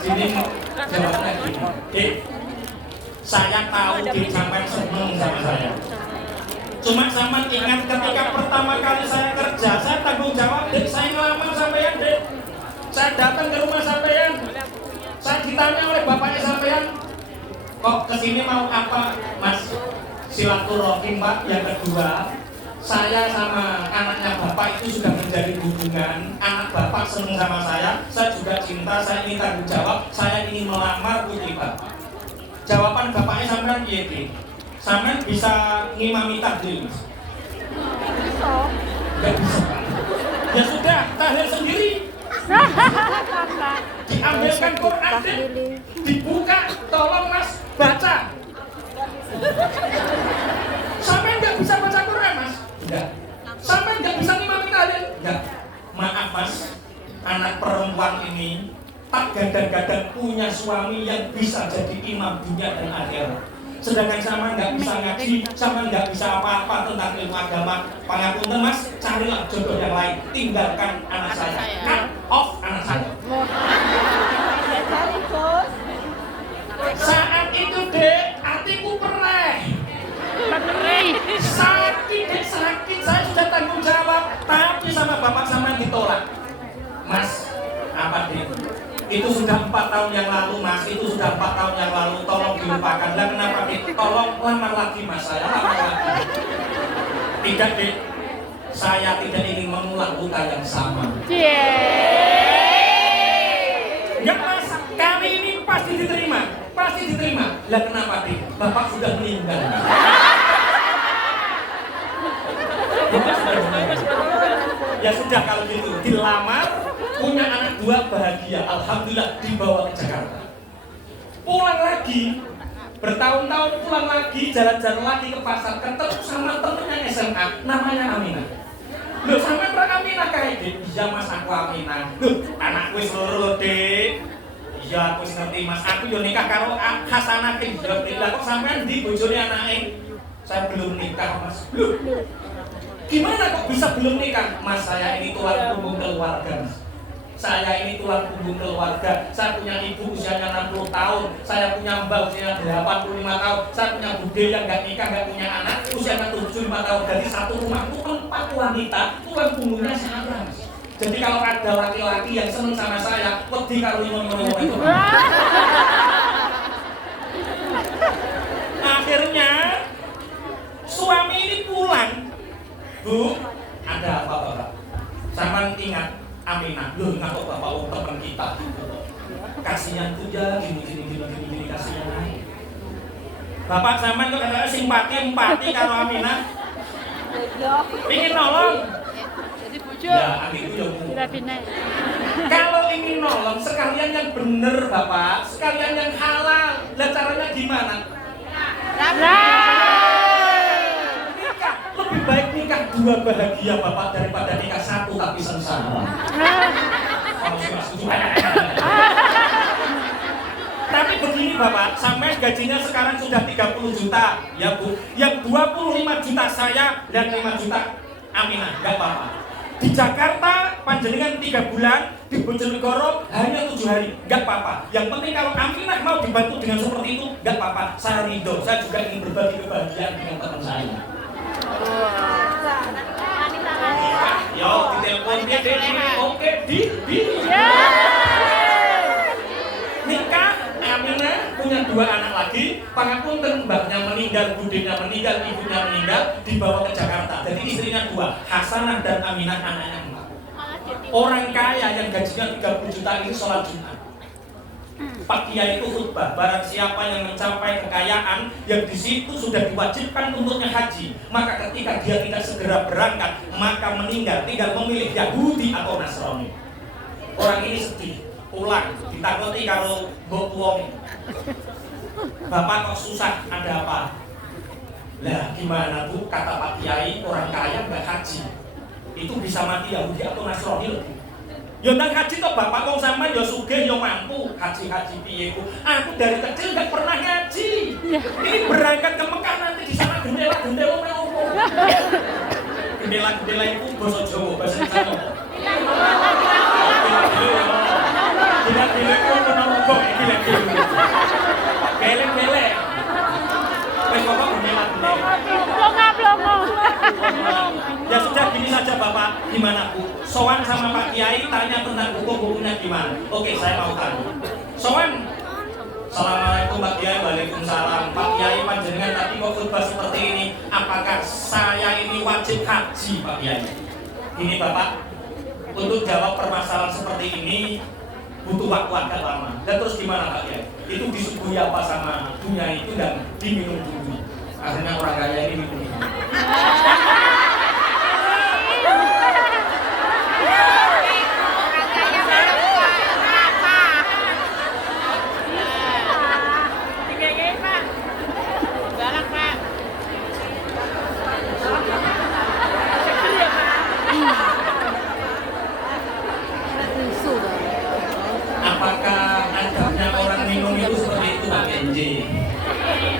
Sini jawabnya gini, Dek, saya tahu Dek sampai seneng sama saya. Cuma sama ingat ketika pertama kali saya kerja, saya tanggung jawab, Dek, saya ngelamar sampean, Dek. Saya datang ke rumah sampean, saya ditanya oleh bapaknya sampean, kok kesini mau apa, Mas? Silaturahim, Pak. Yang kedua, saya sama anaknya bapak itu sudah menjadi hubungan. Anak bapak senang sama saya juga cinta, saya ingin tanggung jawab, saya ingin melamar putri bapak. Jawaban bapaknya sampean piye, Dik? Sampean bisa ngimami tahlil? Enggak bisa. Ya sudah, tahlil sendiri. Diambilkan Quran, dibuka, tolong Mas, baca. Sampean nggak bisa baca Quran, Mas? Enggak. Sampai nggak bisa ngimami tahlil? Enggak. Maaf, Mas, anak perempuan ini tak gadang-gadang punya suami yang bisa jadi imam dunia dan akhirat. Sedangkan sama nggak bisa ngaji, sama nggak bisa apa-apa tentang ilmu agama. Pangapunten, Mas, carilah jodoh yang lain. Tinggalkan anak saya. Cut off anak saya. Saat itu, Dek, hatiku perih. Sakit, Dek, sakit. Saya sudah tanggung jawab, tapi sama bapak sama ditolak. Mas, apa, Dek? Itu sudah 4 tahun yang lalu, Mas. Itu sudah 4 tahun yang lalu. Tolong dilupakan. Lah kenapa, Dek? Tolong lamar lagi, Mas. Saya lamar lagi. Tidak, Dek. Saya tidak ingin mengulang luka yang sama. Enggak, Mas. Kali ini pasti diterima. Pasti diterima. Lah kenapa, Dek? Bapak sudah meninggal. Ya sudah kalau gitu, dilamar, punya anak 2 bahagia, alhamdulillah, dibawa ke Jakarta. Pulang lagi, bertahun-tahun pulang lagi, jalan-jalan lagi ke pasar, ketemu sama temennya SMA, namanya Aminah. Loh, sampai pernah Aminah kayak, Dek? Iya, Mas, aku Aminah. Loh, anakku seluruh, Dek. Iya, aku ngerti, Mas, aku yo nikah karo Hasanah ke Hijab. Lah kok sampean di bojone anake? Saya belum nikah, Mas. Loh, gimana kok bisa belum nikah? Mas, saya ini tulang punggung keluarga, Mas. Saya ini tulang punggung keluarga. Saya punya ibu usianya 60 tahun. Saya punya mbak usianya 85 tahun. Saya punya bude yang gak nikah, gak punya anak, usianya 75 tahun. Jadi satu rumah itu 4 wanita, tulang punggungnya sama, Mas. Jadi kalau ada laki-laki yang seneng sama saya, wedi kalau ngomong-ngomong itu. Akhirnya suami ini pulang. Bu, ada apa, Bapak? Sama ingat Aminah, loh ingat kok Bapak teman kita. Kasihan tuh ya, gini kasihan. Bapak sama tuh katanya simpati karo Aminah. Ingin nolong. Ya, Aminah ya. Kalau ingin nolong, sekalian yang bener, Bapak, sekalian yang halal. Lah caranya gimana? Lebih baik nikah 2 bahagia, Bapak, daripada nikah 1 tapi sengsara. Tapi begini, Bapak, sampai gajinya sekarang sudah 30 juta, ya Bu. Yang 25 juta saya dan 5 juta Aminah, enggak apa-apa. Di Jakarta panjenengan 3 bulan, di Bojonegoro hanya 7 hari, enggak apa-apa. Yang penting kalau Aminah mau dibantu dengan seperti itu, enggak apa-apa. Saya ridho, saya juga ingin berbagi kebahagiaan dengan teman saya. Yo, ditelepon dia ini, oke, di. Nikah, Aminah punya 2 anak lagi. Pangapunten, mbaknya meninggal, budenya meninggal, ibunya meninggal, dibawa ke Jakarta. Jadi istrinya 2, Hasanah dan Aminah, anaknya 4. Orang kaya yang gajinya 30 juta ini sholat Jumat. Pak Kiai itu khutbah, barang siapa yang mencapai kekayaan yang di situ sudah diwajibkan untuknya haji, maka ketika dia tidak segera berangkat, maka meninggal, tinggal memilih Yahudi atau Nasrani. Orang ini sedih, pulang, ditakuti kalau mbok wong. Bapak kok susah, ada apa? Lah gimana Bu, kata Pak Kiai, orang kaya nggak haji, itu bisa mati Yahudi atau Nasrani loh. Ya nang haji toh Bapak wong sampean ya sugih ya mampu. Haji piye ku? Aku dari kecil enggak pernah ngaji. Ini berangkat ke Mekah nanti di sana gendela-gendela opo. Gendela-gendela itu basa Jawa, bahasa Jawa. Gila-gila kok menonggok gila-gila. Geleng-geleng. Wes Bapak beneran. Plongo. Ya sudah gini saja Bapak, gimana Bu? Sowan sama Pak Kiai tanya tentang buku-bukunya gimana? Oke, saya mau tanya. Sowan. Assalamualaikum Pak Kiai, waalaikumsalam. Pak Kiai panjenengan tadi kok khutbah seperti ini, apakah saya ini wajib haji Pak Kiai? Ini Bapak, untuk jawab permasalahan seperti ini butuh waktu agak lama. Dan terus gimana Pak Kiai? Itu disuguhi apa sama dunia itu dan diminum dulu. Akhirnya orang kaya ini minum. Apakah adabnya orang minum itu seperti itu Pak Kenji?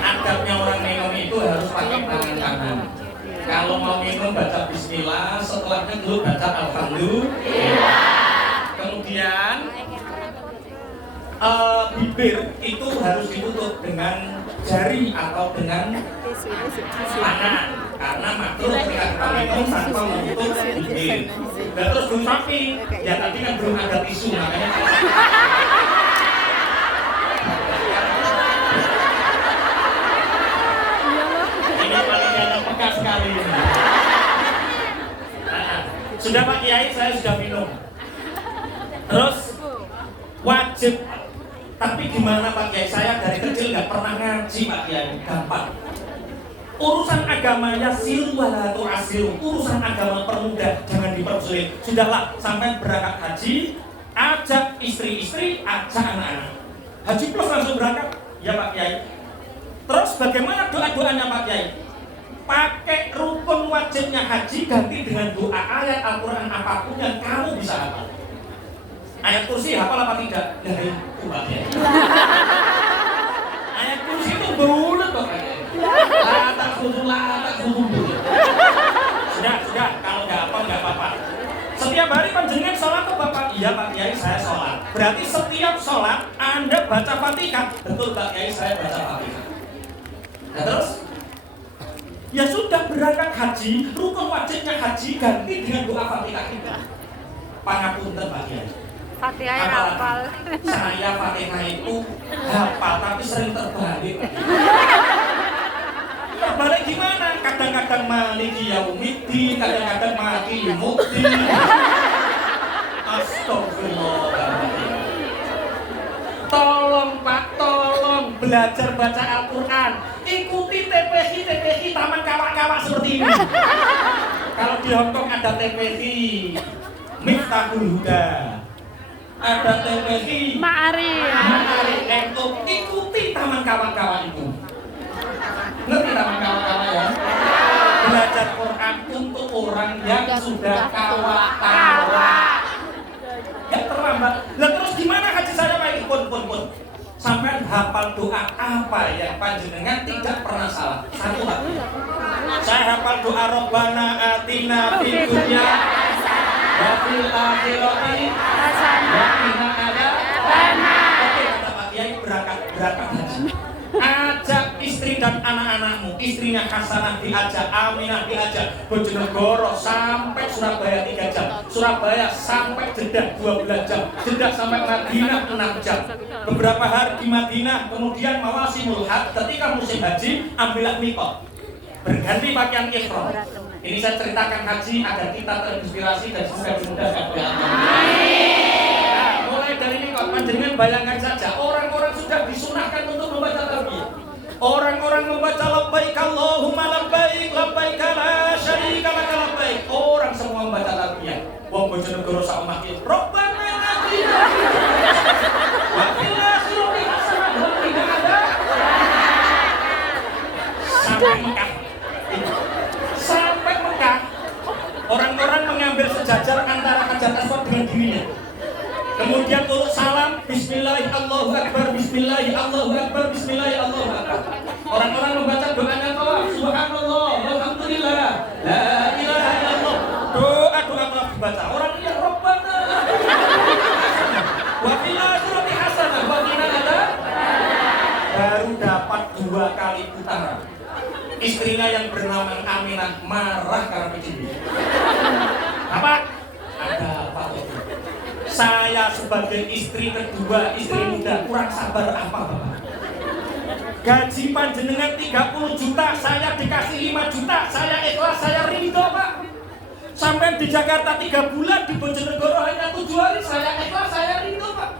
Adabnya orang minum itu harus pakai tangan kanan. Kalau mau minum baca bismillah, setelahnya dulu baca alhamdulillah. Kemudian bibir itu harus ditutup dengan jari atau dengan tangan. Karena makhluk ketika kita minum tanpa menutup bibir. Dan terus belum rapi, ya tadi kan belum ada tisu makanya. Ini paling yang peka sekali. Sudah Pak Kiai, saya sudah minum. Terus wajib. Tapi gimana Pak Kiai? Saya dari kecil nggak pernah ngaji Pak Kiai. Gampang. Urusan agamanya silu wala tu'asiru. Urusan agama permudah, jangan dipersulit. Sudahlah, sampai berangkat haji, ajak istri-istri, ajak anak-anak. Haji plus langsung berangkat, ya Pak Kiai. Terus bagaimana doa-doanya Pak Kiai? Pakai rukun wajibnya haji ganti dengan doa ayat Al-Quran apapun yang kamu bisa hafal. Ayat kursi hafal apa tidak? Ya itu Pak Kiai. Ayat kursi itu bulat Pak Kiai. Lata kudu. Sudah, kalau nggak apa-apa. Setiap hari panjenengan sholat ke Bapak? Iya Pak Kiai, saya sholat. Berarti setiap sholat Anda baca Fatihah. Betul Pak Kiai, saya baca Fatihah. Nah terus? Ya sudah berangkat haji, rukun wajibnya haji ganti dengan doa Fatihah kita. Pangapunten Pak Kiai. Fatihah hafal. Saya Fatihah itu hafal tapi sering terbalik. Terbalik gimana? Kadang-kadang maliki yaumiddin, kadang-kadang maliki yaumiddin. Astagfirullahaladzim. Tolong Pak, tolong belajar baca Al-Quran. Ikuti TPI taman kawak-kawak seperti ini. Kalau di Hongkong ada TPI Miftahul Huda, ada TPI Ma'arif. Ikuti taman kawak-kawak itu. Ngerti taman kawak-kawak ya? Belajar Quran untuk orang yang sudah kawak-kawak. Ya terlambat. Lah terus gimana haji saya Pak? Pun. Sampai hafal doa apa yang panjenengan tidak pernah salah. Satu Pak. Saya hafal doa Rabbana atina fid dunya wa fil akhirati hasanah wa qina adzabannar. Oke kata Pak Kiai berangkat haji. Ajak istri dan anak-anakmu, istrinya Hasanah diajak, Aminah diajak, Bojonegoro sampai Surabaya 3 jam, Surabaya sampai Jeddah 12 jam, Jeddah sampai Madinah 6 jam. Beberapa hari di Madinah, kemudian mawasimul hajj, ketika musim haji, ambillah miqat, berganti pakaian ihram. Ini saya ceritakan haji agar kita terinspirasi dan semoga dimudahkan oleh Allah. Mulai dari miqat, panjenengan bayangkan saja, orang-orang sudah disunahkan untuk membaca talbiyah. Orang-orang membaca labbaik Allahumma labbaik labbaik la syarika lak labbaik. Orang semua membaca talbiyah. Wong Bojonegoro sak omah iki Rabbana atina wa fil akhirati hasanah wa qina adzabannar. Sampai Mekah orang-orang mengambil sejajar antara Hajar Aswad dengan dirinya. Kemudian turut salam, Bismillah, Allahu Akbar, Bismillah, Allahu Akbar, Bismillah, Allahu Akbar. Orang-orang membaca doanya tawaf, Subhanallah, Alhamdulillah, La ilaha illallah. Doa tawaf dibaca. Orang yang Rabbana wa fil 2 kali putaran. Istrinya yang bernama Aminah marah karena begini. Apa? Ada apa itu? Saya sebagai istri kedua, istri muda, kurang sabar apa Bapak? Gaji panjenengan 30 juta, saya dikasih 5 juta, saya ikhlas, saya ridho Pak. Sampai di Jakarta 3 bulan, di Bojonegoro hanya 7 hari, saya ikhlas, saya ridho Pak.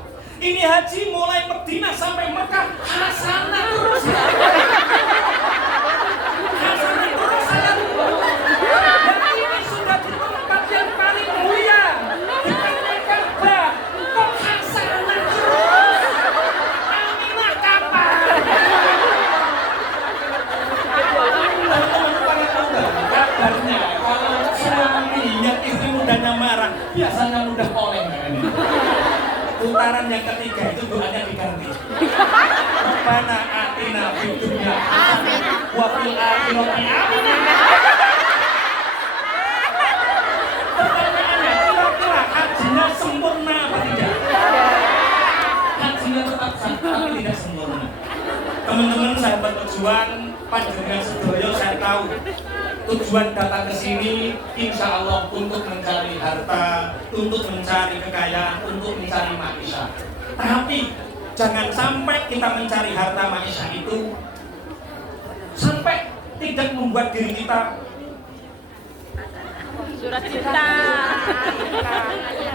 Ini haji mulai Madinah sampai Mekah, hasanah terus. Hasanah terus saya ridho. Dan ini sudah di tempat yang paling mulia, dekatnya Ka'bah, kok hasanah terus. Aminah kapan? Kabarnya kalau suami yang istri mudanya marah biasanya mudah oleng. Putaran yang ketiga itu doanya diganti. Rabbana atina fid dunya hasanah wa fil akhirati hasanah. Pertanyaannya, kira-kira hajinya sempurna apa tidak? Hajinya tetap sah, tapi tidak sempurna. Teman-teman sahabat pejuang, panjenengan sedaya saya tahu tujuan datang ke sini insya Allah untuk mencari harta, untuk mencari kekayaan, untuk mencari maisha. Tapi jangan sampai kita mencari harta maisha itu sampai tidak membuat diri kita surat cinta.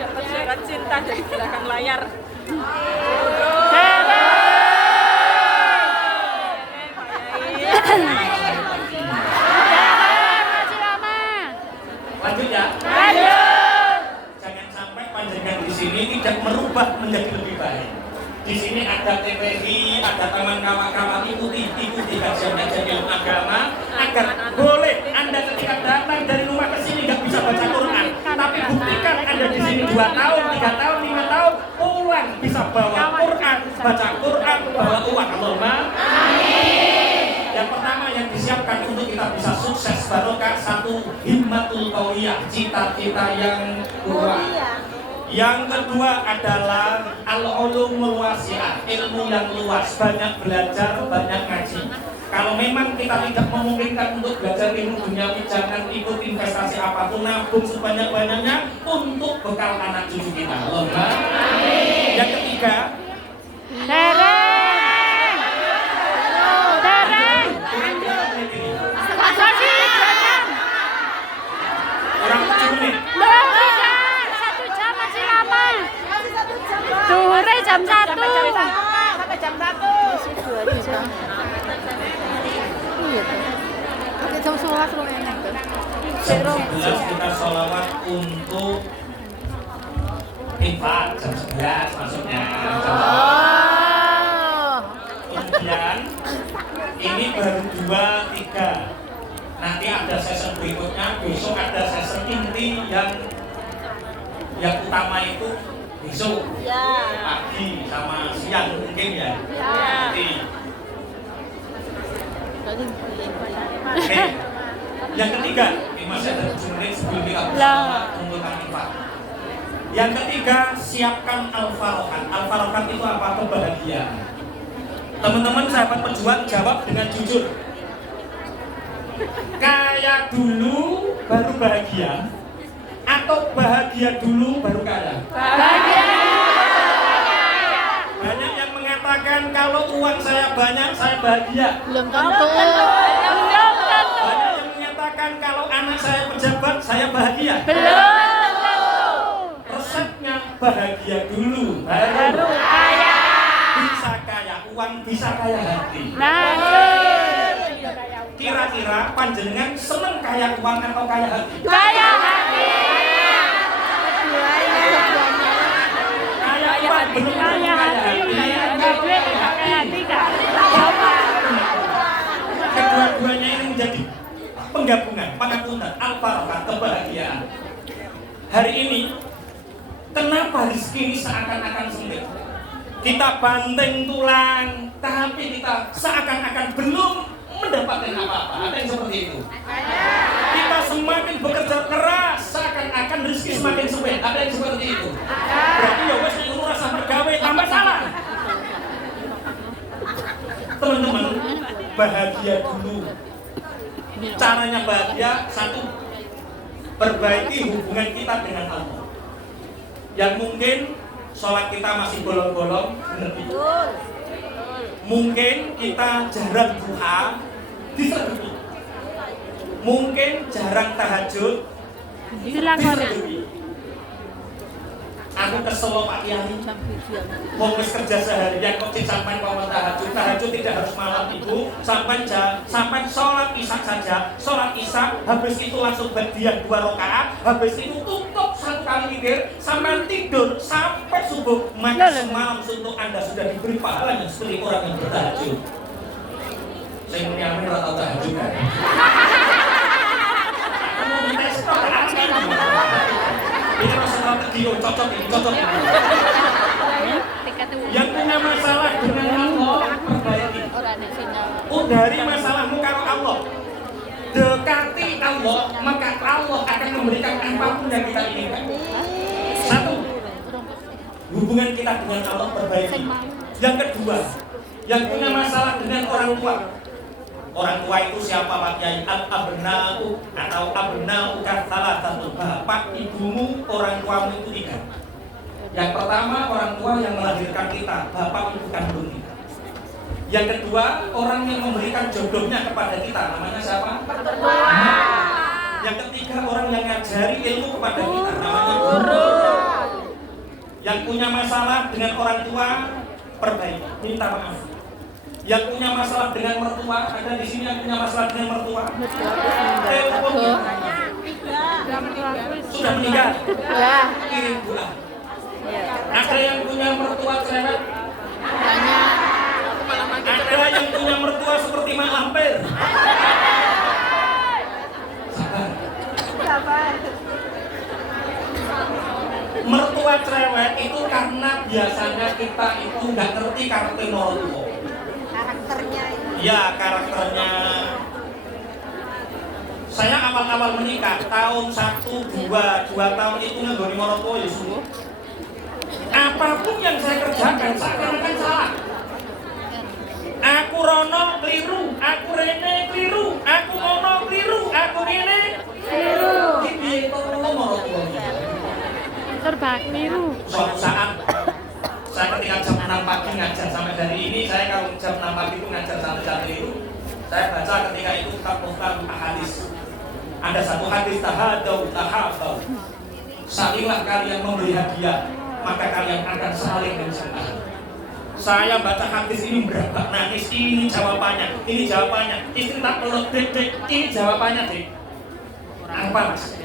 Dapat surat cinta dari belakang layar. lanjut ya. Jangan sampai panjenengan di sini tidak merubah menjadi lebih baik. Di sini ada TPI, ada taman kawa-kawa, ikuti kajian-kajian ilmu agama agar boleh Anda ketika datang dari rumah ke sini nggak bisa baca Quran, tapi buktikan Anda di sini 2 tahun, 3 tahun, 5 tahun, pulang bisa bawa Quran, baca Quran, bawa uang. Allahumma amin. Yang pertama yang disiapkan untuk kita bisa sukses barokah, 1 himmatul qawiyah, cita-cita yang kuat. Yang kedua adalah al-ulumul wasi'ah, ilmu yang luas, banyak belajar, banyak ngaji. Kalau memang kita tidak memungkinkan untuk belajar ilmu duniawi, jangan ikut investasi apapun, nabung sebanyak-banyaknya untuk bekal anak cucu kita. Allahumma amin. Yang ketiga, kurang 7 menit. Sore jam 1 Sampai jam 1. Oke, jam 11 lu enak. Jam 11 kita sholawat untuk infak, jam 11 maksudnya. Kemudian ini baru 2, 3. Nanti ada sesi berikutnya, besok ada sesi inti yang utama itu besok pagi sama siang mungkin ya. Nanti. Oke. Yang ketiga, ini masih ada 7 menit sebelum kita mengumpulkan infak. Yang ketiga, siapkan al-farokat. Al-farokat itu apa? Kebahagiaan. Teman-teman sahabat pejuang jawab dengan jujur. Kaya dulu baru bahagia, atau bahagia dulu baru kaya? Bahagia. Banyak yang mengatakan kalau uang saya banyak saya bahagia. Belum tentu. Banyak yang menyatakan kalau anak saya pejabat saya bahagia. Belum. Resepnya bahagia dulu Baru kaya. bisa kaya uang, bisa kaya hati. Kira-kira panjenengan seneng kaya uang atau kaya hati? Kaya hati. Kaya uang belum tentu Kaya hati. Ada duit tidak kaya hati kan? Kedua-duanya ini menjadi penggabungan, pangapunten, al-farokat, kebahagiaan. Hari ini, kenapa rezeki ini seakan-akan sempit? Kita banting tulang, tapi kita seakan-akan belum mendapatkan apa-apa. Ada yang seperti itu. Kita semakin bekerja keras, seakan-akan rezeki semakin sempit. Ada yang seperti itu. Berarti ya wes nek ngono rasa mergawe tambah salah. Teman-teman, bahagia dulu. Caranya bahagia, satu, perbaiki hubungan kita dengan Allah. Yang mungkin sholat kita masih bolong-bolong, betul. Mungkin kita jarang duha, diserbu. Mungkin jarang tahajud, diserbu. Aku kesel Pak Kiai. Mau kerja seharian kok sampai mau tahajud. Tahajud tidak harus malam Ibu. Sampai sholat isya saja. Sholat isya habis itu langsung badian 2 rakaat. Habis itu tutup 1 kali witir sampai tidur sampai subuh. Maka semalam untuk Anda sudah diberi pahala yang seperti orang yang bertahajud. Saya menyamin rata tahajud kan. Ini masalah video cocok ini. Yang punya masalah dengan Allah perbaiki. Dari masalahmu karo Allah. Dekati Allah, maka Allah akan memberikan apapun yang kita inginkan. Satu, hubungan kita dengan Allah perbaiki. Yang kedua, yang punya masalah dengan orang tua. Orang tua itu siapa Pak Kiai? Al-abna'u atau abna'u salah satu. Bapak ibumu, orang tuamu itu 3. Yang pertama orang tua yang melahirkan kita, bapak ibu kandung kita. Yang kedua orang yang memberikan jodohnya kepada kita, namanya siapa? Yang ketiga orang yang ngajari ilmu kepada kita, namanya guru. Yang punya masalah dengan orang tua, perbaiki, minta maaf. Yang punya masalah dengan mertua, ada di sini yang punya masalah dengan mertua? Sudah meninggal? Ya. Kirim doa. Ada yang punya mertua cerewet? Ada yang punya mertua seperti Mak Lampir? Sabar. Mertua cerewet itu karena biasanya kita itu nggak ngerti karakter mertua. Karakternya itu. Ya, karakternya. Saya awal-awal menikah tahun 1, 2 tahun itu nggak mertua ya sungguh. Apapun yang saya kerjakan seakan-akan salah. Aku rono keliru, aku rene keliru, aku ngono keliru, aku rene keliru. Ini itu mertua. Serba keliru. Suatu saat saya ketika jam 6 pagi ngajar sampai hari ini, saya kalau jam 6 pagi itu ngajar santri-santri itu, saya baca ketika itu kitab Muhtarul Ahadits. Ada satu hadis tahadau tahabau. Salinglah kalian memberi hadiah, maka kalian akan saling mencintai. Saya baca hadis ini berat nangis, ini jawabannya, istri tak peluk dek, ini jawabannya dek. Apa mas?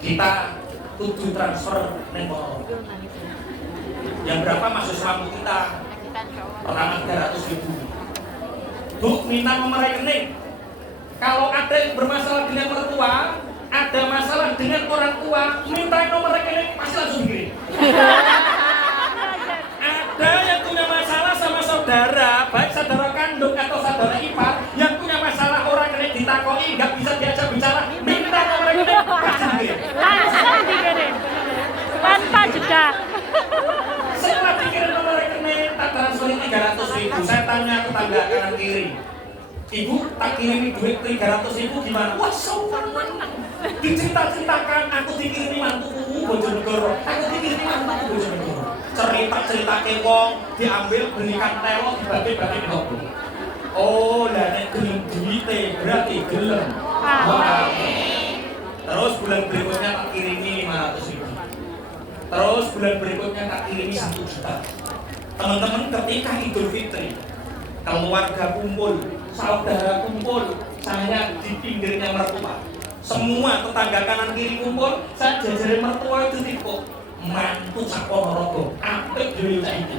Kita tujuh transfer nembol. Yang berapa mahasiswa kita? Pertama 300.000. Bu, minta nomor rekening. Kalau ada yang bermasalah dengan mertua, ada masalah dengan orang tua, minta nomor rekening, pasti langsung dikirim. Ada yang punya masalah sama saudara, baik saudara kandung atau saudara ipar, yang punya masalah orang rekening ditakoi, nggak bisa diajak bicara, minta nomor rekening, pasti dikirim. Langsung dikirim. Tanpa jeda. Setelah dikirim nomor rekening, tak transfer 300.000. Saya tanya tetangga kanan kiri, Ibu, tak kirimi duit 300.000 gimana? Wah, senang. Dicerita-ceritakan, aku dikirimi mantuku Bojonegoro, aku dikirimi mantuku Bojonegoro. Cerita wong, diambil belikan telur, dibagi-bagi nopo. Oh, lah nek gelem duite berarti gelem. Wah. Terus bulan berikutnya tak kirimi 500.000. Terus bulan berikutnya tak kirimi 1 juta. Teman-teman ketika Idul Fitri, keluarga kumpul, saudara kumpul, saya di pinggirnya mertua. Semua tetangga kanan kiri kumpul, saya jajarin mertua itu tipe mantu Sakono Rogo, apik dhewe saiki.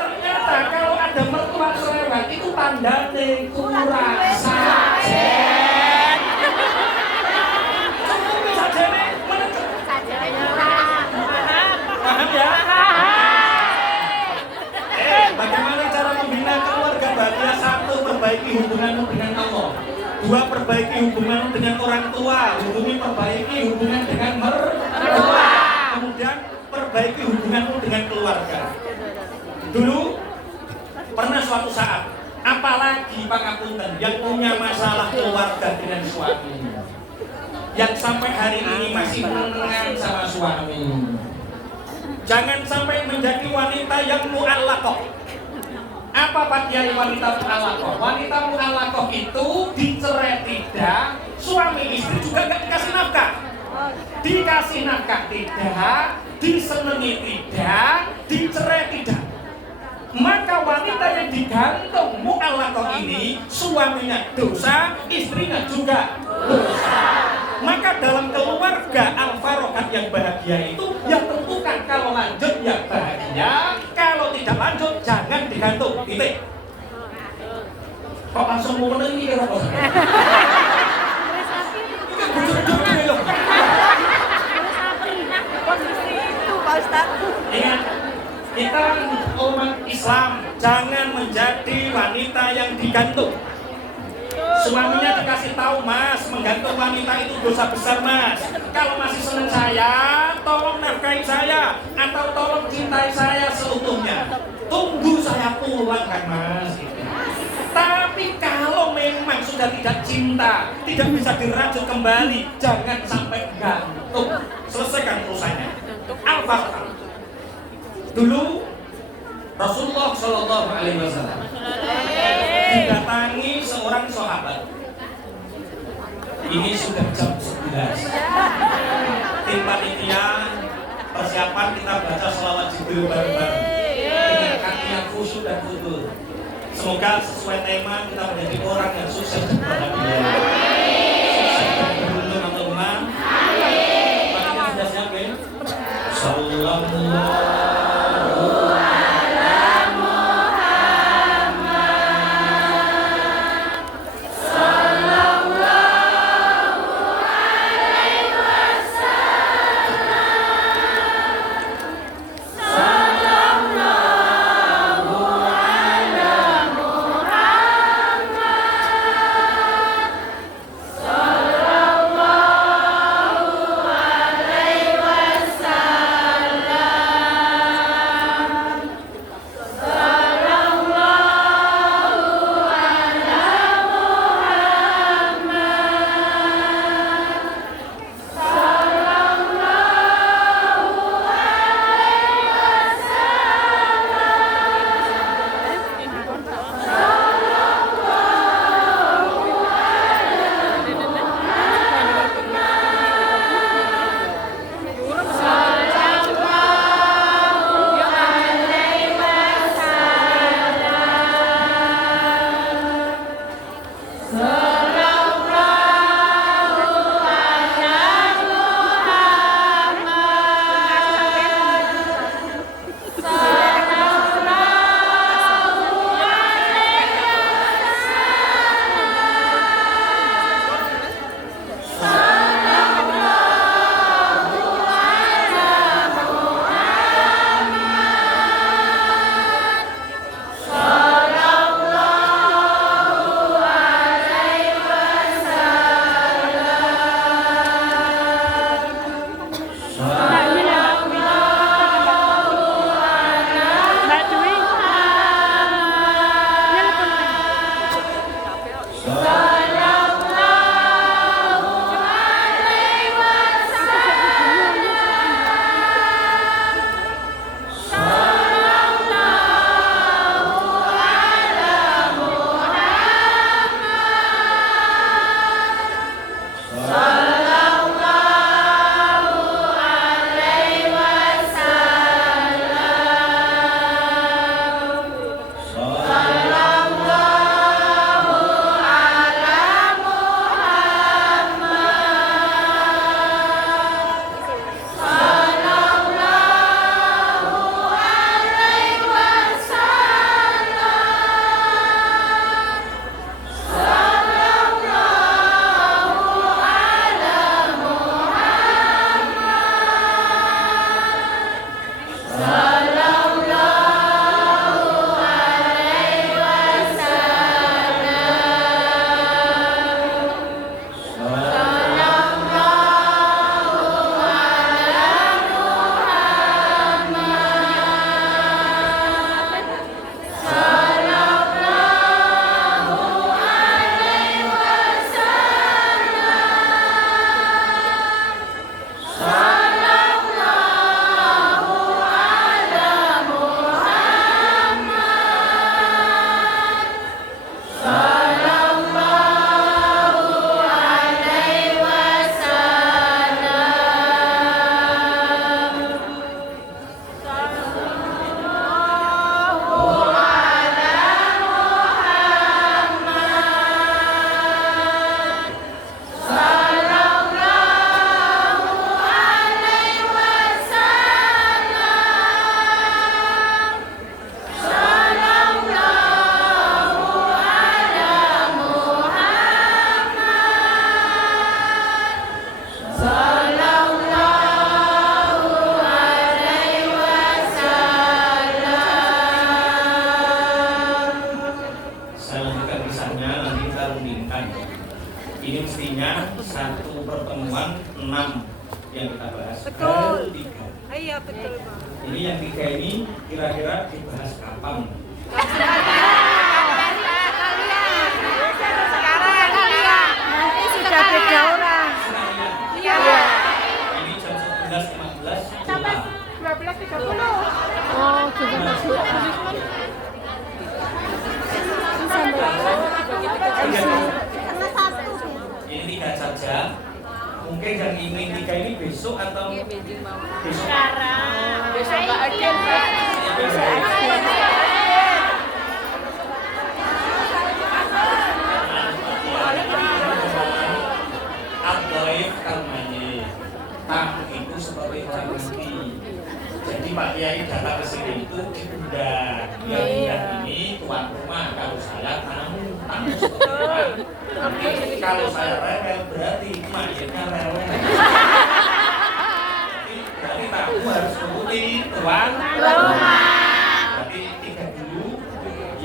Ternyata kalau ada mertua cerewet itu tandane kurang sajen. Cukup sajene menecek. Paham ya? Bagaimana cara membina keluarga bahagia? 1, perbaiki hubunganmu dengan Allah. 2, perbaiki hubunganmu dengan orang tua. Perbaiki hubungan dengan mertua. Kemudian perbaiki hubunganmu dengan keluarga. Dulu Pernah suatu saat, apalagi pangapunten yang punya masalah keluarga dengan suami, yang sampai hari ini masih menengan sama suami, jangan sampai menjadi wanita yang mu'allaqah. Apa Pak Kiai wanita mu'allaqah? Wanita mu'allaqah itu dicerai tidak, suami istri juga gak dikasih nafkah. Dikasih nafkah tidak, disenangi tidak, dicerai tidak. Maka wanita yang digantung mu'allaqah ini, suaminya dosa, istrinya juga dosa. Maka dalam keluarga al-farokat yang bahagia itu, yang tentukan kalau lanjut yang bahagia, kalau tidak lanjut jangan digantung. Titik. Kok langsung mau menengi ya Pak? Ini bujur-bujur loh. Itu Pak Ustadz. Ingat, kita umat Islam jangan menjadi wanita yang digantung. Suaminya dikasih tahu, Mas, menggantung wanita itu dosa besar, Mas. Kalau masih senang saya, tolong nafkahi saya, atau tolong cintai saya seutuhnya. Tunggu saya pulang kan, Mas. Tapi kalau memang sudah tidak cinta, tidak bisa dirajut kembali, jangan sampai gantung. Selesaikan urusannya. Al-Fatihah. Dulu Rasulullah Shallallahu Alaihi Wasallam didatangi seorang sahabat. Ini sudah jam 11. Tim panitia persiapan kita baca selawat Jibril bareng-bareng dengan kaki yang khusyuk dan khudu. Semoga sesuai tema kita menjadi orang yang sukses dan bahagia. Sukses dan beruntung teman-teman. Panitia sudah siap ya? Sallallahu Ini mestinya satu pertemuan 6 yang kita bahas. Betul. 3. Iya betul Pak. Ini yang 3 ini kira-kira dibahas kapan? Sekarang kalian. Nanti sudah beda orang. Sekalian. Iya. Ini jam 11.15 Sampai pulang. 12.30. Oh, juga masuk. Ini 3 saja. Mungkin yang ingin 3 ini besok atau besok? Besok nggak ada Pak. Al-Ghaib Kalmani. Tamu itu seperti orang mati. Jadi Pak Kiai datang ke sini itu diundang. Yang diundang ini tuan rumah. Kalau saya tamu seperti orang. Tapi kalau saya rewel berarti mayatnya rewel. Berarti tamu harus mengikuti tuan rumah. Berarti 3 dulu.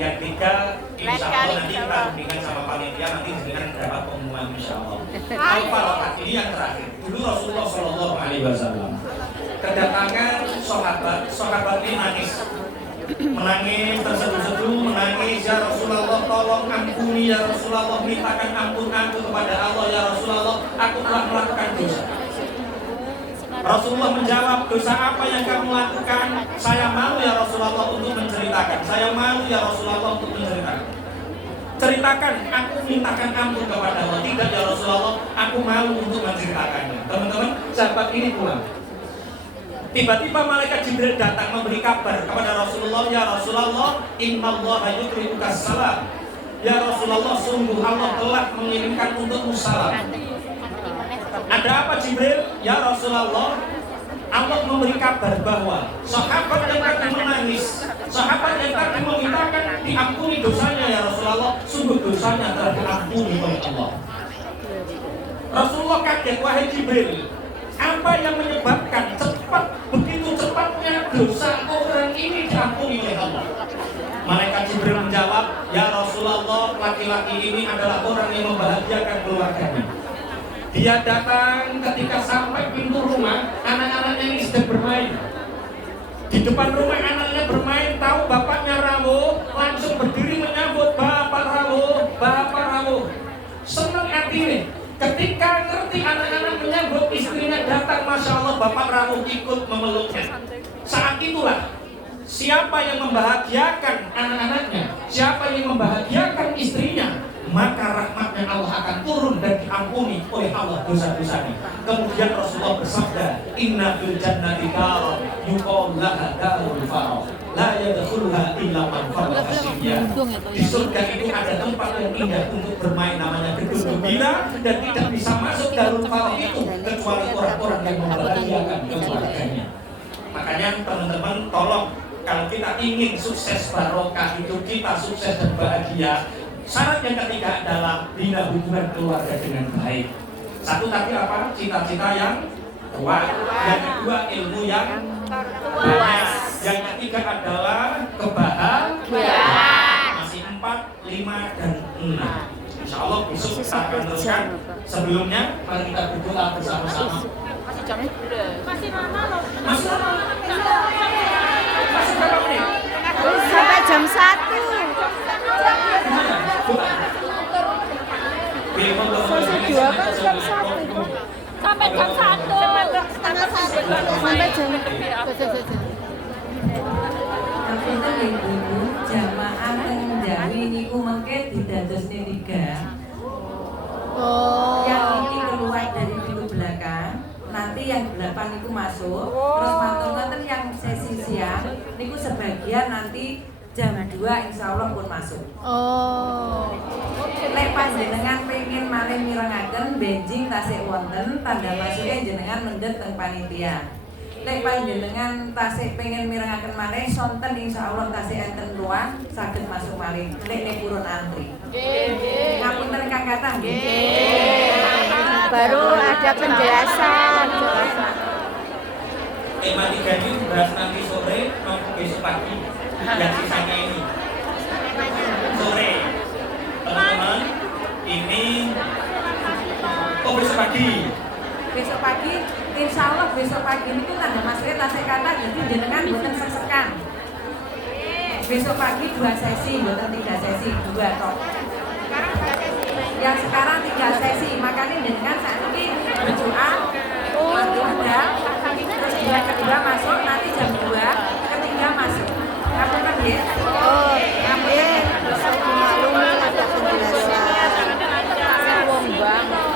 Yang 3 insya Allah nanti kita hubungkan sama panitia nanti dengan dapat pengumuman insya Allah. Al-Fatihah ini yang terakhir. Dulu Rasulullah Shallallahu Alaihi Wasallam kedatangan sahabat ini menangis terseduh-seduh menangis, ya Rasulullah tolong ampuni ya Rasulullah, mintakan ampun aku kepada Allah ya Rasulullah, aku telah melakukan dosa. Rasulullah menjawab, dosa apa yang kamu lakukan? Saya malu ya Rasulullah untuk menceritakan. Saya malu ya Rasulullah untuk menceritakan. Ceritakan, aku mintakan ampun kepada Allah. Tidak ya Rasulullah, aku malu untuk menceritakannya. Teman-teman, sahabat ini pulang. Tiba-tiba malaikat Jibril datang memberi kabar kepada Rasulullah, ya Rasulullah, innallaha yukrimuka salam. Ya Rasulullah, sungguh Allah telah mengirimkan untukmu salam. Ada apa Jibril? Ya Rasulullah, Allah memberi kabar bahwa sahabat yang tadi menangis, sahabat yang tadi memintakan diampuni dosanya ya Rasulullah, sungguh dosanya telah diampuni oleh Allah. Rasulullah kaget, wahai Jibril, apa yang menyebabkan begitu cepatnya dosa orang ini diampuni oleh Allah? Malaikat Jibril menjawab, ya Rasulullah, laki-laki ini adalah orang yang membahagiakan keluarganya. Dia datang ketika sampai pintu rumah, anak-anaknya ini sedang bermain. Di depan rumah anaknya bermain, tahu bapaknya rawuh, langsung berdiri menyambut, Bapak rawuh, Bapak rawuh. Senang hati. Ketika ngerti anak-anak menyambut istrinya datang, Masya Allah, Bapak rawuh ikut memeluknya. Saat itulah siapa yang membahagiakan anak-anaknya, siapa yang membahagiakan istrinya, maka rahmatnya Allah akan turun dan diampuni oleh Allah dosa-dosanya. Kemudian Rasulullah bersabda, inna fil jannati daran yuqalu laha darul farah la yadkhuluha illa man farah asyiyah. Di surga itu ada tempat yang indah untuk bermain, namanya gedung gembira, dan tidak bisa masuk darul farah itu kecuali orang-orang yang membahagiakan keluarganya. Makanya teman-teman tolong, kalau kita ingin sukses barokah itu, kita sukses dan bahagia, syarat yang ketiga adalah bina hubungan keluarga dengan baik. Satu tadi apa? Cita-cita yang kuat. Yang kedua ilmu yang banyak. Yang ketiga adalah kebahagiaan. Masih 4, 5, dan 6. Insya Allah besok kita akan teruskan. Sebelumnya mari kita berdoa bersama-sama. Masih lama loh. Masih lama. Masih berapa menit? Sampai jam 1. Sampai jam 1. Setengah 1. Sampai jam. Ngapunten nggih Bu, jamaah teng Jawi niku mengke didadosne 3. Oh. Yang ini keluar dari pintu belakang, nanti yang 8 itu masuk. Terus mantul-mantul yang sesi siang niku sebagian nanti jam 2 insya Allah pun masuk. Oh. Lek panjenengan pengen malih mirengaken benjing tasik wonten tanda masuknya jenengan mendhet teng panitia. Lek panjenengan tasik pengen mirengaken malih sonten insya Allah tasik enten ruang saged masuk malih. Lek purun antri. Ngapunten Kang Kathah nggih. Baru ada penjelasan. Tema 3 ini bahas nanti sore maupun besok pagi. Yang sisanya ini sore. Teman-teman, ini besok pagi. Besok pagi, insya Allah besok pagi itu tanggal masuknya tasik kata jadi jenengan buatan sek-sekan. Besok pagi 2 sesi, buatan 3 sesi, 2 tok. Yang sekarang 3 sesi, makanya jenengan saat ini berdoa, berdoa, terus yang kedua masuk, nanti jam 2, ketiga masuk. Kamu kan ya? Oh, amin. Bisa dimaklumi ada penjelasan. Wong banget.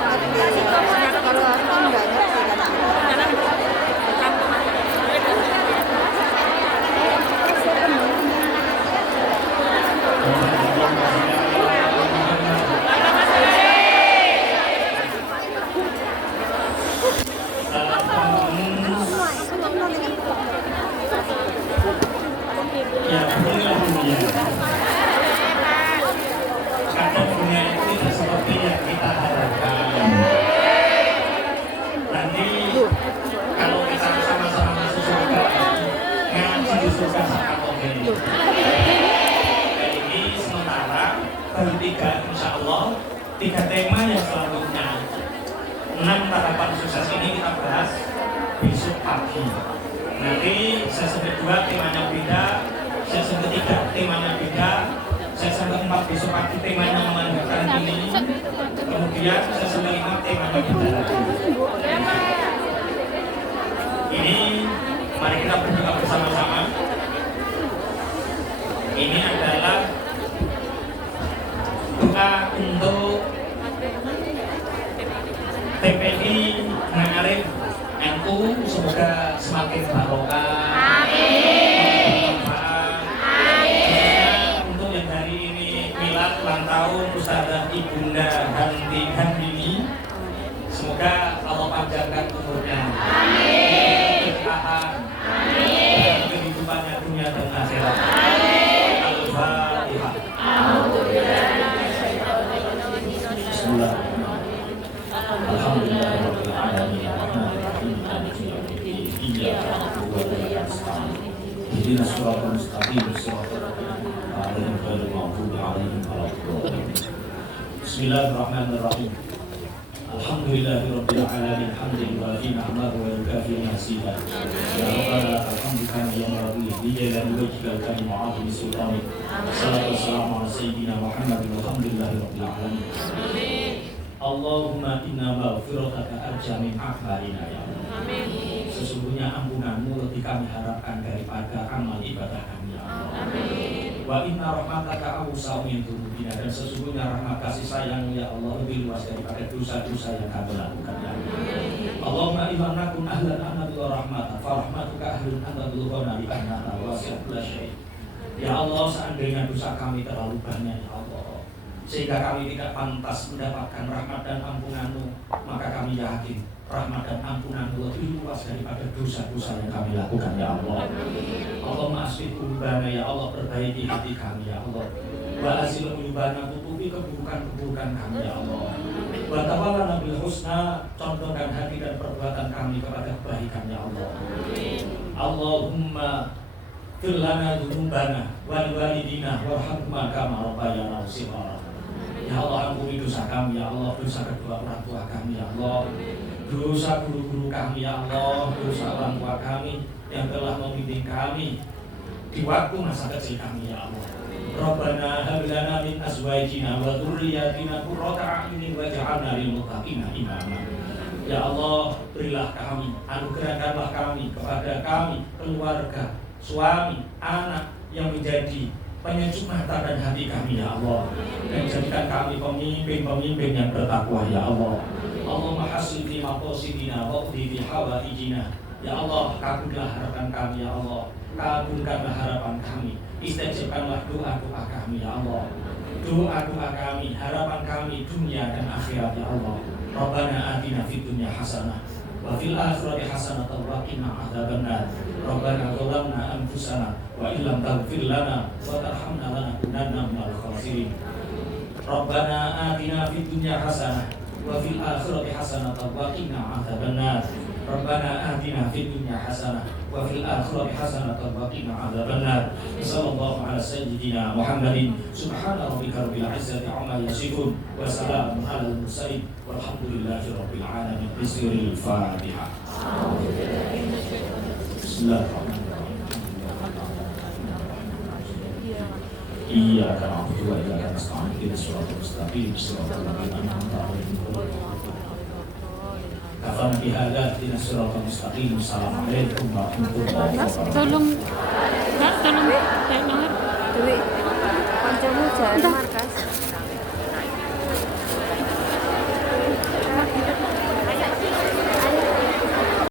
Kalau aku enggak ngerti Ya, bolehlah dunia. Kadang dunia itu tidak seperti yang kita harapkan. Nanti kalau kita sama-sama masuk surga, ngaji di surga sangat oke. Ini sementara baru 3, insya Allah 3 tema yang selanjutnya. 6 tahapan sukses ini kita bahas besok pagi. Nanti sesi kedua temanya beda, sesi ketiga temanya beda, sesi keempat besok pagi temanya memanfaatkan ini, kemudian sesi kelima temanya beda. Ini mari kita berdoa bersama-sama. Ini adalah doa untuk TPI Ma'arif NU, semoga semakin barokah. Amin. Untuk yang hari ini milad ulang tahun Ustazah Ibunda Hanti Handini, semoga Allah panjangkan umurnya. Amin. Amin. Kehidupannya dunia dan akhirat. Al-Fatihah. Bismillah. Alhamdulillahirabbil alamin. Ihdinas siratal mustaqim, siratal ladzina an'amta 'alaihim. Bismillahirrahmanirrahim. Alhamdulillahirabbil alamin, hamdan yuwafi ni'amahu wa yukafi masidah. Ya Rabbana alhamdu kama yanbaghi li jalali wajhika al-karim wa 'azimi sultanik. Salatu wassalamu ala sayyidina Muhammadin walhamdulillahirabbil alamin. Allahumma inna maghfirataka arja min a'malina ya Allah. Amin. Sesungguhnya ampunanmu lebih kami harapkan daripada amal ibadah kami ya Allah. Amin. Wa inna rahmataka awsa'u min dzunubina, dan sesungguhnya rahmat kasih sayang ya Allah lebih luas daripada dosa-dosa yang kami lakukan ya Allah. Allahumma idza nakun ahlan annabil rahmata fa rahmatuka ahlun annabil ghana li annaka wasi'at kulla syai'. Ya Allah, seandainya dosa kami terlalu banyak ya Allah, sehingga kami tidak pantas mendapatkan rahmat dan ampunan-Mu, maka kami yakin rahmat dan ampunan-Mu lebih luas daripada dosa-dosa yang kami lakukan ya Allah. Allahumma asbih qulubana ya Allah, perbaiki hati kami ya Allah. Wa azil qulubana, tutupi keburukan-keburukan kami ya Allah. Wa tawallana bil husna, condongkan hati dan perbuatan kami kepada kebaikan ya Allah. Allahumma fir lana dzunubana wal walidina warhamhuma kama rabbayana shighara. Ya Allah, ampuni dosa kami ya Allah, dosa kedua orang tua kami ya Allah, dosa guru-guru kami ya Allah, dosa orang tua kami yang telah membimbing kami di waktu masa kecil kami ya Allah. Rabbana hab lana min azwajina wa dzurriyyatina qurrata a'yunin waj'alna lil muttaqina imama. Ya Allah, berilah kami, anugerahkanlah kami kepada kami, keluarga, suami, anak yang menjadi penyejuk mata dan hati kami ya Allah, dan jadikan kami pemimpin-pemimpin yang bertakwa ya Allah. Allahumma hasin fi maqasidina wa qdi fi hawaijina. Ya Allah, kabulkanlah harapan kami ya Allah, kabulkanlah harapan kami, istajabkanlah doa-doa kami ya Allah, doa-doa kami, harapan kami dunia dan akhirat ya Allah. Rabbana atina fid dunya hasanah wa fil akhirati hasanatan wa qina adzabannar. Rabbana zalamna anfusana wa illam taghfir lana wa tarhamna lanakunanna minal khasirin. Rabbana atina fid dunya hasanah wa fil akhirati hasanatan wa qina adzabannar. Rabbana atina fid dunya hasanah wa fil akhirati hasanatan wa qina adzabannar. Sallallahu alaihi sayyidina Muhammadin subhana rabbika rabbil izzati amma yasifun wa salamun alal mursalin walhamdulillahi rabbil alamin. Bismillahil Fatihah. Bismillahirrahmanirrahim. Iyyaka na'budu wa iyyaka nasta'in. Ihdinas siratal mustaqim. Shiratal ladzina an'amta 'alaihim kafana bihadza ihdinas siratal mustaqim. Assalamualaikum warahmatullahi wabarakatuh. Tolong